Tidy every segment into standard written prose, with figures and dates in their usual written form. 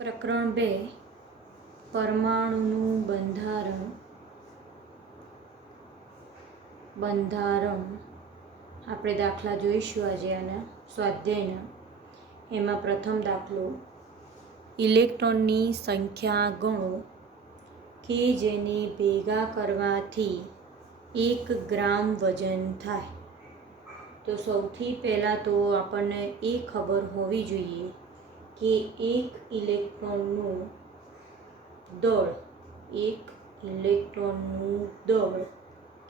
પ્રકરણ 2 પરમાણુનું બંધારણ આપણે દાખલા જોઈશું આજે આના સ્વાધ્યાયના. એમાં પ્રથમ દાખલો, ઇલેક્ટ્રોનની સંખ્યા ગણો કે જેને ભેગા કરવાથી 1 ગ્રામ વજન થાય. તો સૌથી પહેલાં તો આપણને એ ખબર હોવી જોઈએ કે એક ઇલેક્ટ્રોનનું દળ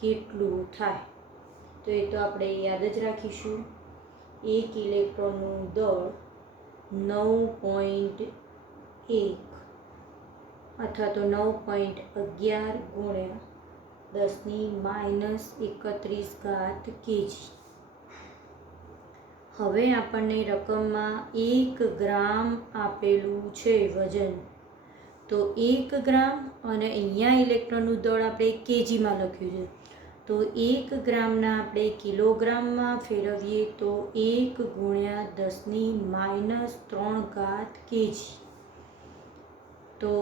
કેટલું થાય. તો એ તો આપણે યાદ જ રાખીશું. એક ઇલેક્ટ્રોનનું દળ 9.1 અથવા તો 9.11 ગુણ્યા 10⁻31 kg. હવે આપણને રકમમાં 1 ગ્રામ આપેલું છે વજન. તો 1 ગ્રામ અને અહીંયા ઇલેક્ટ્રોનનું દળ આપણે કેજીમાં લખ્યું છે. તો 1 ગ્રામના આપણે કિલોગ્રામમાં ફેરવીએ તો 1 ગુણ્યા 10⁻³ kg. તો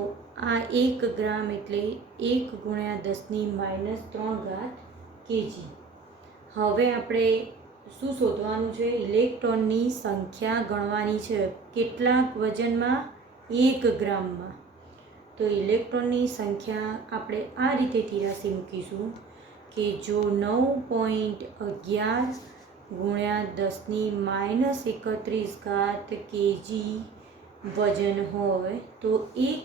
આ 1 ગ્રામ એટલે 1 ગુણ્યા 10⁻³ kg. હવે આપણે શું શોધવાનું છે? ઇલેક્ટ્રોનની સંખ્યા ગણવાની છે. કેટલાક વજનમાં? 1 ગ્રામમાં. તો ઇલેક્ટ્રોનની સંખ્યા આપણે આ રીતે તિરાસી મૂકીશું કે જો 9.11 ગુણ્યા 10⁻31 kg વજન હોય તો એક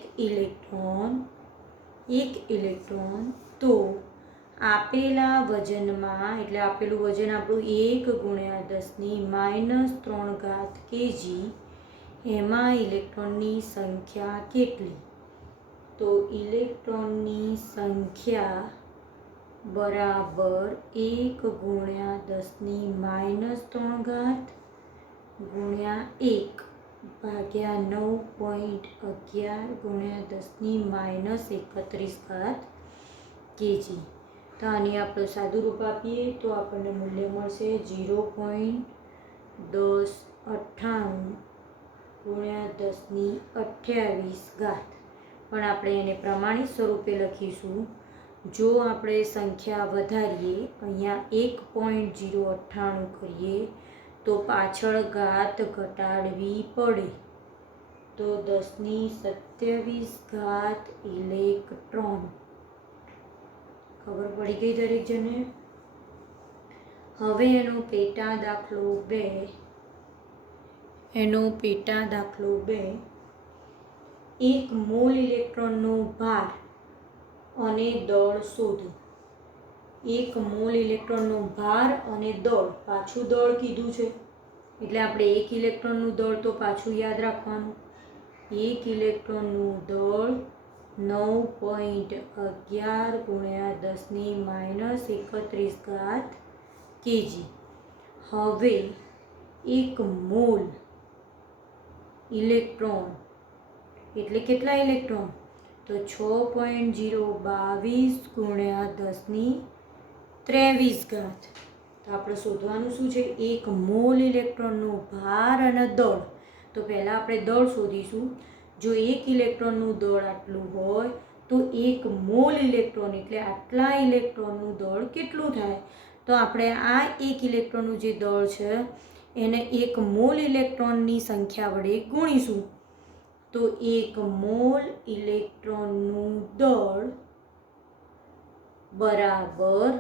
ઇલેક્ટ્રોન તો આપેલા વજનમાં, એટલે આપેલું વજન આપણું 1 ગુણ્યા 10⁻³ kg, એમાં ઇલેક્ટ્રોનની સંખ્યા કેટલી? તો ઇલેક્ટ્રોનની સંખ્યા બરાબર 1 ગુણ્યા 10⁻³ ગુણ્યા 1 ભાગ્યા 9.11 ગુણ્યા 10⁻31 kg. તો આની આપણે સાદું રૂપ આપીએ તો આપણને મૂલ્ય મળશે 0.1098 ગુણ્યા 10⁻28. પણ આપણે એને પ્રમાણિત સ્વરૂપે લખીશું. જો આપણે સંખ્યા વધારીએ, અહીંયા 1.098 કરીએ તો પાછળ ઘાત ઘટાડવી પડે. તો 10⁻27 ઇલેક્ટ્રોન. ખબર પડી ગઈ દરેક જણે? હવે એનો પેટા દાખલો 2, 1 મોલ ઇલેક્ટ્રોનનો ભાર અને દળ શોધો. 1 મોલ ઇલેક્ટ્રોનનો ભાર અને દળ, પાછું દળ કીધું છે એટલે આપણે 1 ઇલેક્ટ્રોનનું દળ તો પાછું યાદ રાખવાનું. 1 ઇલેક્ટ્રોનનું દળ 9.11 ગુણ્યા 10⁻31 kg. હવે 1 મોલ ઇલેક્ટ્રોન એટલે કેટલા ઇલેક્ટ્રોન? તો 6.022 ગુણ્યા 10⁻23. તો આપણે શોધવાનું શું છે? 1 મોલ ઇલેક્ટ્રોનનો ભાર અને દળ. તો પહેલાં આપણે દળ શોધીશું. જો 1 ઇલેક્ટ્રોનનું દળ આટલું હોય તો 1 મોલ ઇલેક્ટ્રોન એટલે આટલા ઇલેક્ટ્રોનનું દળ કેટલું થાય? તો આપણે આ 1 ઇલેક્ટ્રોનનું જે દળ છે એને 1 મોલ ઇલેક્ટ્રોનની સંખ્યા વડે ગુણીશું. તો 1 મોલ ઇલેક્ટ્રોનનું દળ બરાબર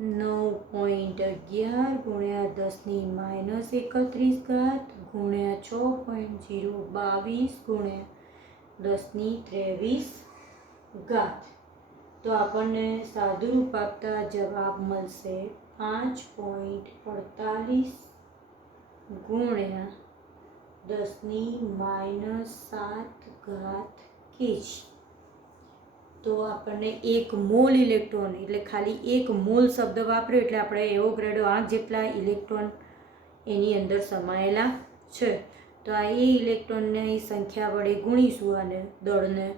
9.11 ગુણ્યા 10⁻31 ગુણ્યા 6.022 ગુણ્યા 10⁻23. તો આપણને સાદું રૂપ આપતા જવાબ મળશે 5.48 ગુણ્યા 10⁻7 kg. તો આપણને 1 મોલ ઇલેક્ટ્રોન એટલે ખાલી 1 મોલ શબ્દ વાપર્યો એટલે આપણે એવોગાડ્રો 8 જેટલા ઇલેક્ટ્રોન એની અંદર સમાયેલા છે. તો આ ઇલેક્ટ્રોનની સંખ્યા વડે ગુણીશું આને દળને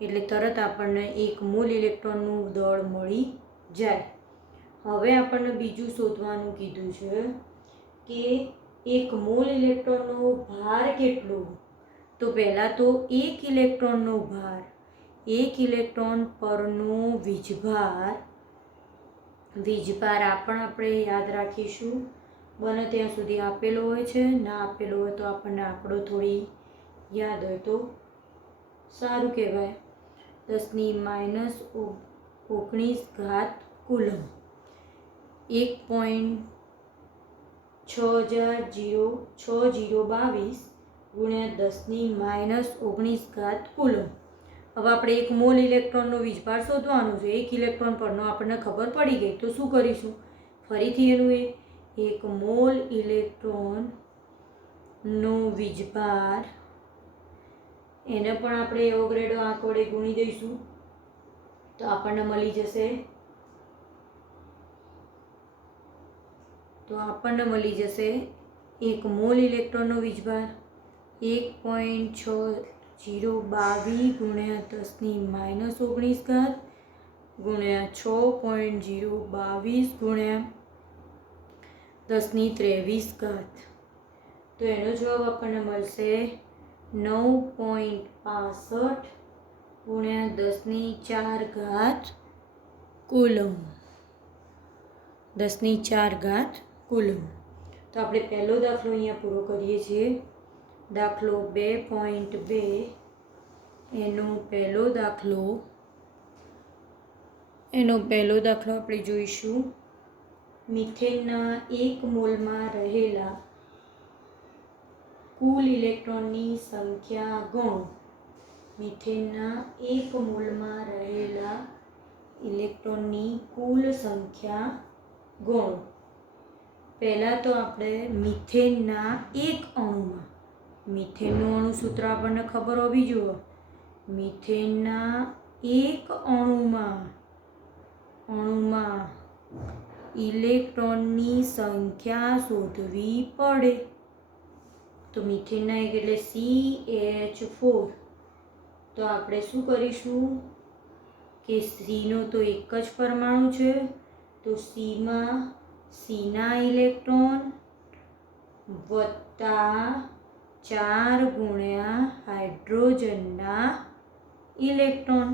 એટલે તરત આપણને 1 મોલ ઇલેક્ટ્રોનનું દળ મળી જાય. હવે આપણને બીજું શોધવાનું કીધું છે કે 1 મોલ ઇલેક્ટ્રોનનો ભાર કેટલો? તો પહેલાં તો એક ઇલેક્ટ્રોનનો ભાર, એક ઇલેક્ટ્રોન પરનો વીજભાર આ પણ આપણે યાદ રાખીશું. બને ત્યાં સુધી આપેલો હોય છે, ના આપેલો હોય તો આપણને આંકડો થોડી યાદ હોય તો સારું કહેવાય. 10⁻19 કુલમ 1.6022 ગુણ્યા 10⁻19 કુલમ. હવે આપણે એક મોલ ઇલેક્ટ્રોનનો વીજભાર શોધવાનો છે. એક ઇલેક્ટ્રોન પરનો આપણને ખબર પડી ગઈ તો શું કરીશું? ફરીથી એનું એક મોલ ઇલેક્ટ્રોનનો વીજભાર એને પણ આપણે એવોગાડ્રો આંક વડે ગુણી દઈશું તો આપણને મળી જશે એક મોલ ઇલેક્ટ્રોનનો વીજભાર 1.6022 ગુણ્યા 10⁻19 ગુણ્યા 6.022 ગુણ્યા 10⁻23. તો એનો જવાબ આપણને મળશે 9.65 ગુણ્યા 10⁻4 કુલમ. 10⁻4 કુલમ. તો આપણે પહેલો દાખલો અહીંયા પૂરો કરીએ છીએ. દાખલો 2.2 એનો પહેલો દાખલો આપણે જોઈશું. મિથેનના 1 મોલમાં રહેલા કુલ ઇલેક્ટ્રોનની સંખ્યા ગણો. મિથેનના 1 મોલમાં રહેલા ઇલેક્ટ્રોનની કુલ સંખ્યા ગણો. પહેલાં તો આપણે મિથેનના એક અણુમાં, મિથેનનું અણુ સૂત્ર આપણને ખબર હોવી જોઈએ. મિથેનના એક અણુમાં ઇલેક્ટ્રોનની સંખ્યા શોધવી પડે. તો મિથેનના એક એટલે CH4. તો આપણે શું કરીશું કે સીનો તો એક જ પરમાણુ છે, તો સીમાં સીના ઇલેક્ટ્રોન વત્તા 4 ગુણ્યા હાઇડ્રોજનના ઇલેક્ટ્રોન.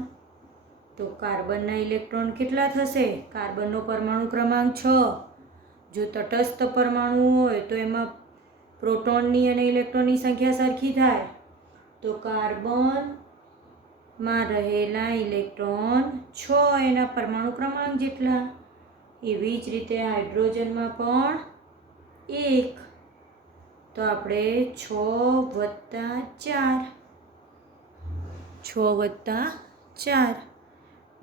તો કાર્બનના ઇલેક્ટ્રોન કેટલા થશે? કાર્બનનો પરમાણુ ક્રમાંક 6. જો તટસ્થ પરમાણુ હોય તો એમાં પ્રોટોનની અને ઇલેક્ટ્રોનની સંખ્યા સરખી થાય. તો કાર્બનમાં રહેલા ઇલેક્ટ્રોન 6 એના પરમાણુ ક્રમાંક જેટલા. એવી જ રીતે હાઇડ્રોજનમાં પણ 1. તો આપણે 6+4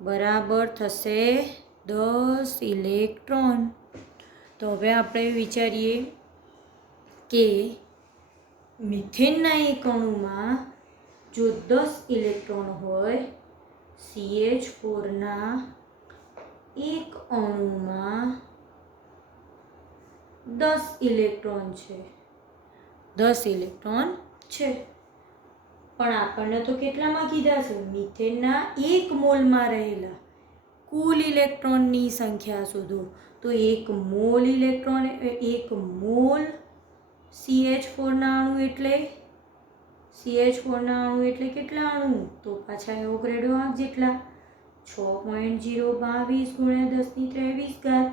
બરાબર થશે 10 ઇલેક્ટ્રોન. તો હવે આપણે વિચારીએ કે મિથેનના એક અણુમાં જો 10 ઇલેક્ટ્રોન હોય, CH4ના એક અણુમાં 10 ઇલેક્ટ્રોન છે. પણ આપણને તો કેટલામાં કીધા છે? મિથેનના એક મોલમાં રહેલા કુલ ઇલેક્ટ્રોનની સંખ્યા શોધો. તો એક મોલ CH4ના અણુ એટલે કેટલા અણુ? તો પાછા એવોગાડ્રો આંક જેટલા 6.022 ગુણ્યા 10⁻23.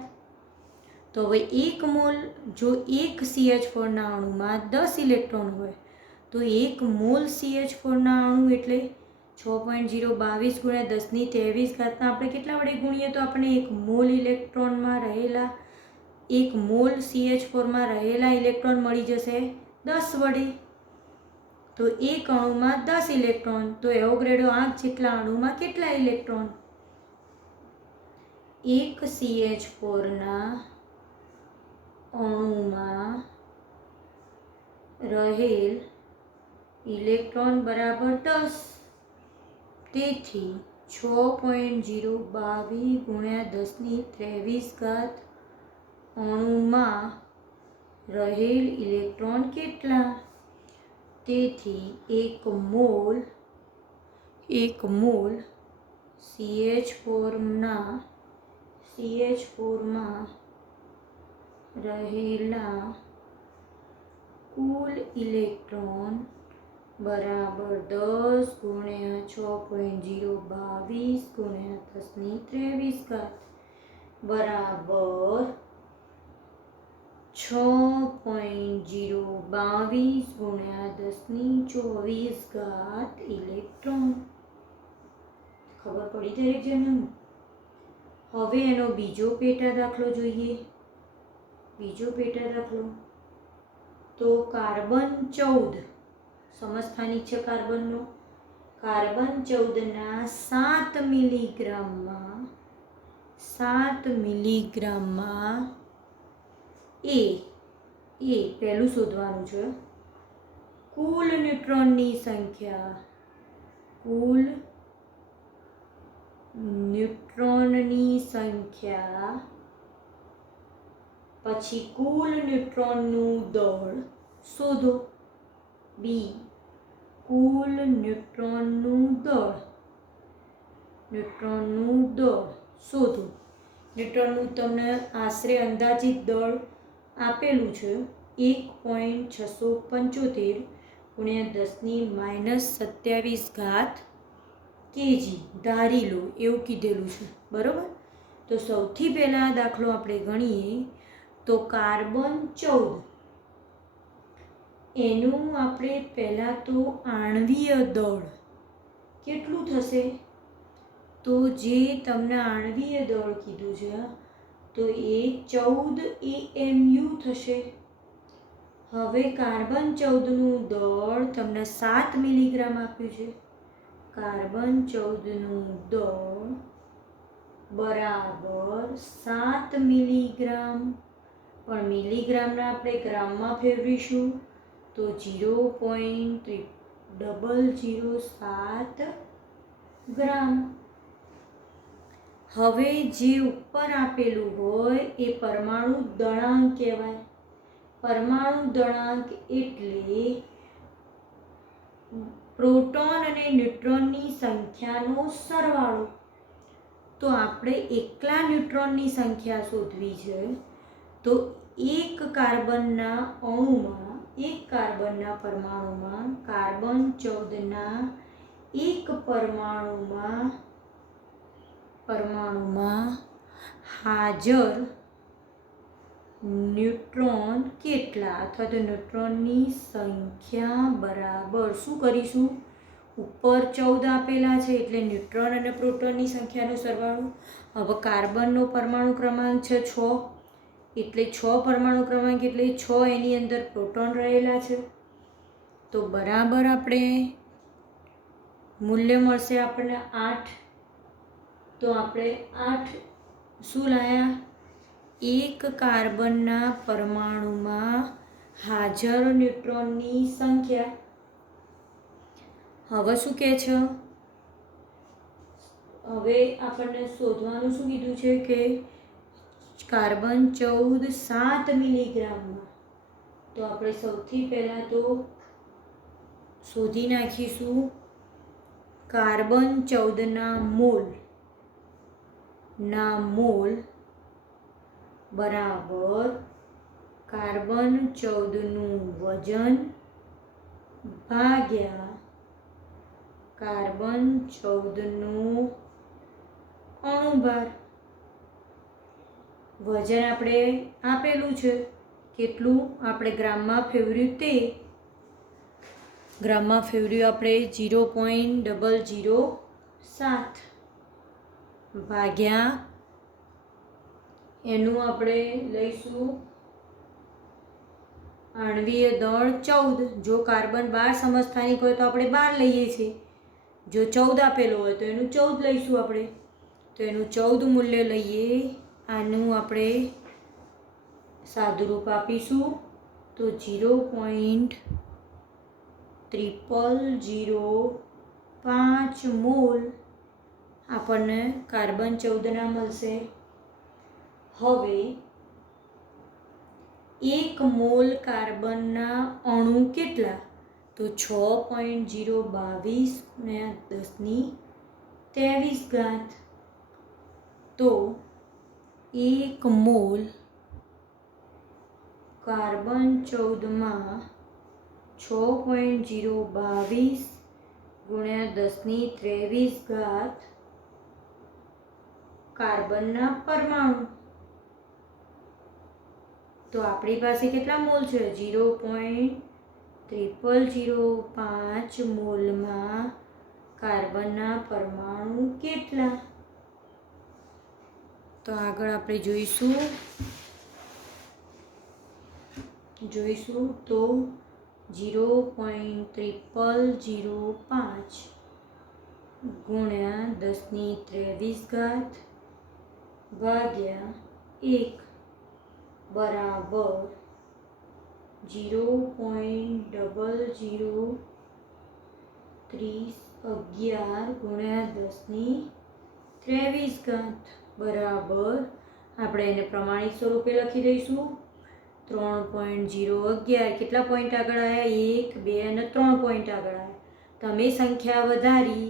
તો હવે એક મોલ, જો એક CH4ના અણુમાં 10 ઇલેક્ટ્રોન હોય તો એક મોલ CH4ના અણુ એટલે 6.022 ગુણ્યા 10⁻23 આપણે કેટલા વડે ગુણીએ તો આપણે એક મોલ CH4માં રહેલા ઇલેક્ટ્રોન મળી જશે 10 વડે. તો એક અણુમાં 10 ઇલેક્ટ્રોન, તો એવોગાડ્રો આંક જેટલા અણુમાં કેટલા ઇલેક્ટ્રોન? એક CH4ના અણુમાં રહેલ ઇલેક્ટ્રોન બરાબર 10. તેથી 6.022 ગુણ્યા 10⁻23 અણુમાં રહેલ ઇલેક્ટ્રોન કેટલા? તેથી એક મોલ CH4માં રહેલા કુલ ઇલેક્ટ્રોન બરાબર 10 ગુણ્યા 6.022 ગુણ્યા 10 બરાબર 6.022 ગુણ્યા 10 ઇલેક્ટ્રોન. ખબર પડી દરેક જણને? હવે એનો બીજો પેટા દાખલો જોઈએ. બીજો પેટા દાખલો તો કાર્બન 14 સમસ્થાનિક છે કાર્બનનો. કાર્બન 14ના 7 મિલીગ્રામમાં એ પહેલું શોધવાનું છે. કુલ ન્યુટ્રોનની સંખ્યા પછી કુલ ન્યુટ્રોનનું દળ શોધો. બી કુલ ન્યુટ્રોનનું દળ શોધો. ન્યુટ્રોનનું તમને આશરે અંદાજિત દળ આપેલું છે 1.675 ગુણ્યા 10⁻27 કેજી ધારી લો એવું કીધેલું છે. બરાબર. તો સૌથી પહેલાં દાખલો આપણે ગણીએ તો કાર્બન 14 એનું આપણે પહેલાં તો આણ્વીય દળ કેટલું થશે? તો જે તમને આણ્વીય દળ કીધું છે તો એ 14 AMU થશે. હવે કાર્બન 14નું દળ તમને 7 મિલીગ્રામ આપ્યું છે. કાર્બન 14નું દળ બરાબર 7 મિલીગ્રામ. પણ મિલીગ્રામના આપણે ગ્રામમાં ફેરવીશું તો 0.007 ગ્રામ. હવે જે ઉપર આપેલું હોય એ પરમાણુ દળાંક કહેવાય. પરમાણુ દળાંક એટલે પ્રોટોન અને ન્યુટ્રોનની સંખ્યાનો સરવાળો. તો આપણે એકલા ન્યુટ્રોનની સંખ્યા શોધવી છે. તો એક કાર્બનના પરમાણુમાં કાર્બન 14ના એક પરમાણુમાં હાજર ન્યુટ્રોન કેટલા અથવા તો ન્યુટ્રોનની સંખ્યા બરાબર શું કરીશું? ઉપર 14 આપેલા છે એટલે ન્યુટ્રોન અને પ્રોટોનની સંખ્યાનો સરવાળો. હવે કાર્બનનો પરમાણુ ક્રમાંક છે 6 એટલે 6 પરમાણુ ક્રમાંક એટલે 6 એની અંદર પ્રોટોન રહેલા છે. તો બરાબર આપણે મૂલ્ય મળશે આપણને 8. તો આપણે 8 શું લાયા? એક કાર્બનના પરમાણુમાં હાજર ન્યુટ્રોનની સંખ્યા. હવે શું કહે છે? હવે આપણને શોધવાનું શું કીધું છે કે કાર્બન 14 7 મિલીગ્રામમાં. તો આપણે સૌથી પહેલાં તો શોધી નાખીશું કાર્બન 14ના મોલ બરાબર કાર્બન 14નું વજન ભાગ્યા કાર્બન 14નું અણુભાર. વજન આપણે આપેલું છે કેટલું આપણે ગ્રામમાં ફેરવ્યું તે ગ્રામમાં ફેરવ્યું આપણે 0.007 ભાગ્યા એનું આપણે લઈશું આણ્વીય દળ 14. જો કાર્બન 12 સમસ્થાનિક હોય તો આપણે 12 લઈએ છીએ. જો 14 આપેલો હોય તો એનું 14 લઈશું આપણે. તો એનું 14 મૂલ્ય લઈએ. આનું આપણે સાદુરૂપ આપીશું તો 0.0005 મોલ આપણને કાર્બન 14ના મળશે. હવે 1 મોલ કાર્બનના અણુ કેટલા? તો 6.022 × 10⁻23. તો 1 મોલ કાર્બન 14માં 6.022 ગુણ્યા 10⁻23 કાર્બનના પરમાણુ. તો આપણી પાસે કેટલા મોલ છે? 0.0005 મોલમાં કાર્બનના પરમાણુ કેટલા? તો આગળ આપણે જોઈશું તો 0.0005 ગુણ્યા 10⁻23 ભાગ્યા 1 બરાબર 0.0011 ગુણ્યા 10⁻23 બરાબર, આપણે એને પ્રમાણિત સ્વરૂપે લખી દઈશું 3.011. કેટલા પોઈન્ટ આગળ આવ્યા? 1, 2 અને 3 પોઈન્ટ આગળ આવ્યા. તમે સંખ્યા વધારી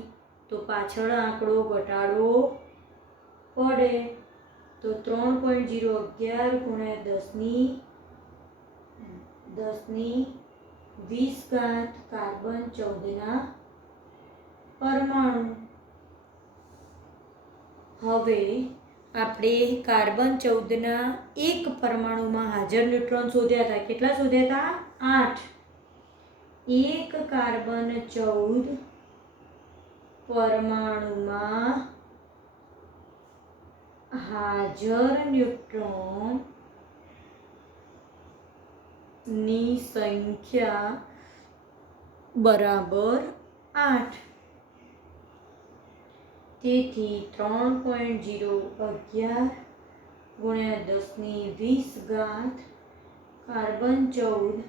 તો પાછળ આંકડો ઘટાડવો પડે. તો 3.011 ગુણ્યા 10⁻20 કાર્બન 14ના પરમાણુ. હવે આપણે કાર્બન 14ના એક પરમાણુમાં હાજર ન્યુટ્રોન શોધ્યા હતા. કેટલા શોધ્યા હતા? 8. એક કાર્બન 14 પરમાણુમાં હાજર ન્યુટ્રોન ની સંખ્યા બરાબર 8. તેથી 3.011 ગુણ્યા 10⁻20 કાર્બન 14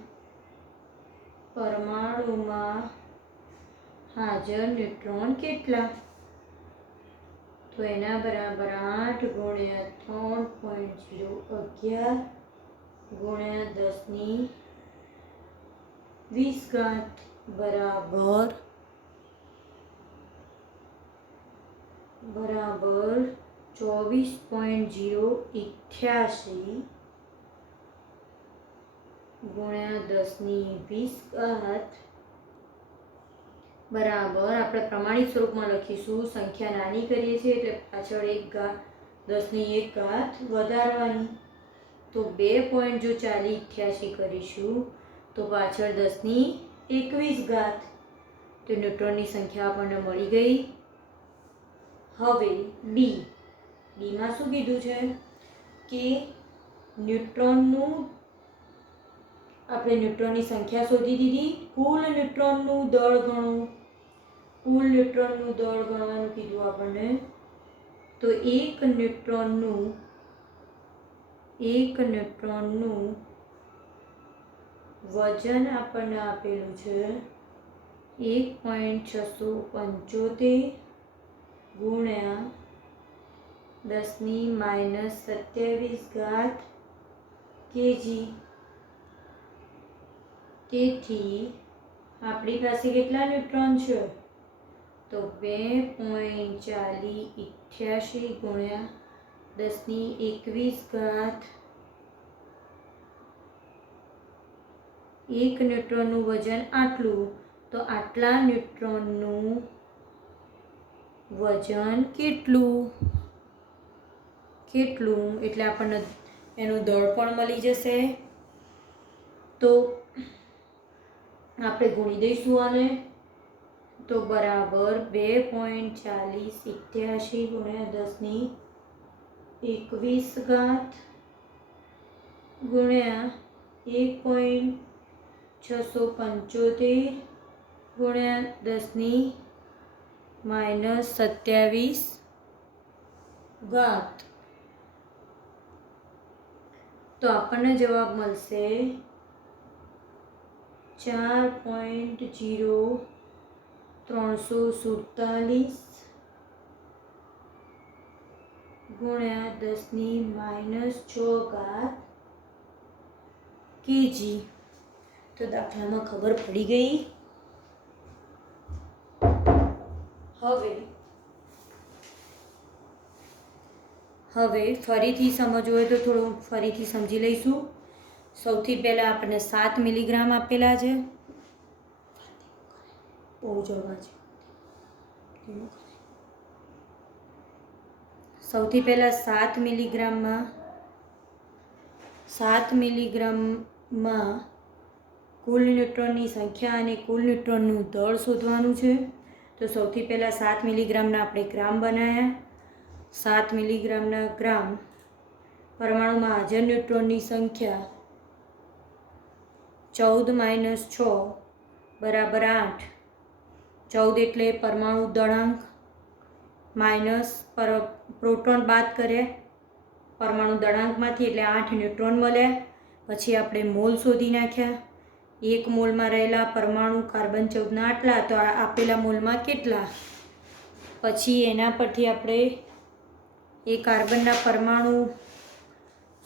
પરમાણુમાં હાજર ન્યુટ્રોન કેટલા? તો એના બરાબર 8 ગુણ્યા 3.011 ગુણ્યા 10⁻20 બરાબર 24.088 ગુણ્યા 10⁻20 બરાબર, આપણે પ્રમાણિત સ્વરૂપમાં લખીશું. સંખ્યા નાની કરીએ છીએ એટલે પાછળ 10⁻1 વધારવાની. તો 2 પોઈન્ટ જો 4088 કરીશું તો પાછળ 10⁻21. તો ન્યુટ્રોનની સંખ્યા આપણને મળી ગઈ. હવે ડીમાં શું કીધું છે કે આપણે ન્યુટ્રોનની સંખ્યા શોધી દીધી. કુલ ન્યુટ્રોનનું દળ ગણો. કુલ ન્યુટ્રોનનું દળ ગણવાનું કીધું આપણને. તો એક ન્યુટ્રોનનું વજન આપણને આપેલું છે 1.675 ગુણ્યા 10⁻27 કેજી. તેથી આપણી પાસે કેટલા ન્યુટ્રોન છે? તો 2.4088 ગુણ્યા 10⁻21. એક ન્યુટ્રોનનું વજન આટલું. તો આટલા ન્યુટ્રોનનું વજન કેટલું એટલે આપણને એનું દળ પણ મળી જશે. તો આપણે ગુણી દઈશું આને. તો બરાબર 2.4088 ગુણ્યા 10⁻21 ગુણ્યા 1.675 ગુણ્યા 10⁻27. તો આપણને જવાબ મળશે 4.0347 ગુણ્યા 10⁻6 કેજી. તો દાખલામાં ખબર પડી ગઈ. હવે ફરીથી સમજવું હોય તો થોડું ફરીથી સમજી લઈશું. સૌથી પહેલાં આપણને 7 મિલીગ્રામ આપેલા છે. બહુ જવા છે. સૌથી પહેલાં 7 મિલીગ્રામમાં કુલ ન્યુટ્રોનની સંખ્યા અને કુલ ન્યુટ્રોનનું દળ શોધવાનું છે. તો સૌથી પહેલાં 7 મિલીગ્રામના આપણે ગ્રામ બનાવ્યા. 7 મિલીગ્રામના ગ્રામ પરમાણુમાં હાજર ન્યુટ્રોનની સંખ્યા 14 - 6 બરાબર 8. 14 એટલે પરમાણુ દળાંક, માઇનસ પ્રોટોન બાદ કર્યા પરમાણુ દળાંકમાંથી, એટલે 8 ન્યુટ્રોન મળ્યા. પછી આપણે મોલ શોધી નાખ્યા. 1 મોલમાં રહેલા પરમાણુ કાર્બન 14ના આટલા, તો આપેલા મોલમાં કેટલા. પછી એના પરથી આપણે એ કાર્બનના પરમાણુ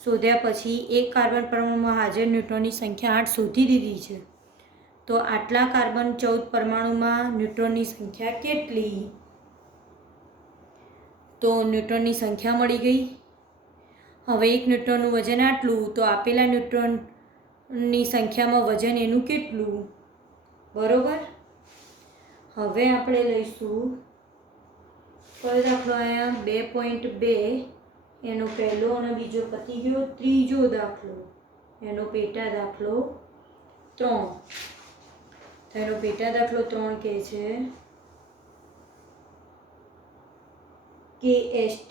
શોધ્યા. પછી એક કાર્બન પરમાણુમાં હાજર ન્યુટ્રોનની સંખ્યા 8 શોધી દીધી છે. તો આટલા કાર્બન 14 પરમાણુમાં ન્યુટ્રોનની સંખ્યા કેટલી? તો ન્યુટ્રોનની સંખ્યા મળી ગઈ. હવે એક ન્યુટ્રોનનું વજન આટલું, તો આપેલા ન્યુટ્રોનની સંખ્યામાં વજન એનું કેટલું? બરોબર. હવે આપણે લઈશું કયો દાખલો અહીંયા? 2.2 એનો પહેલો અને બીજો પતી ગયો. ત્રીજો દાખલો એનો પેટા દાખલો 3. તો એનો પેટા દાખલો 3 કહે છે કે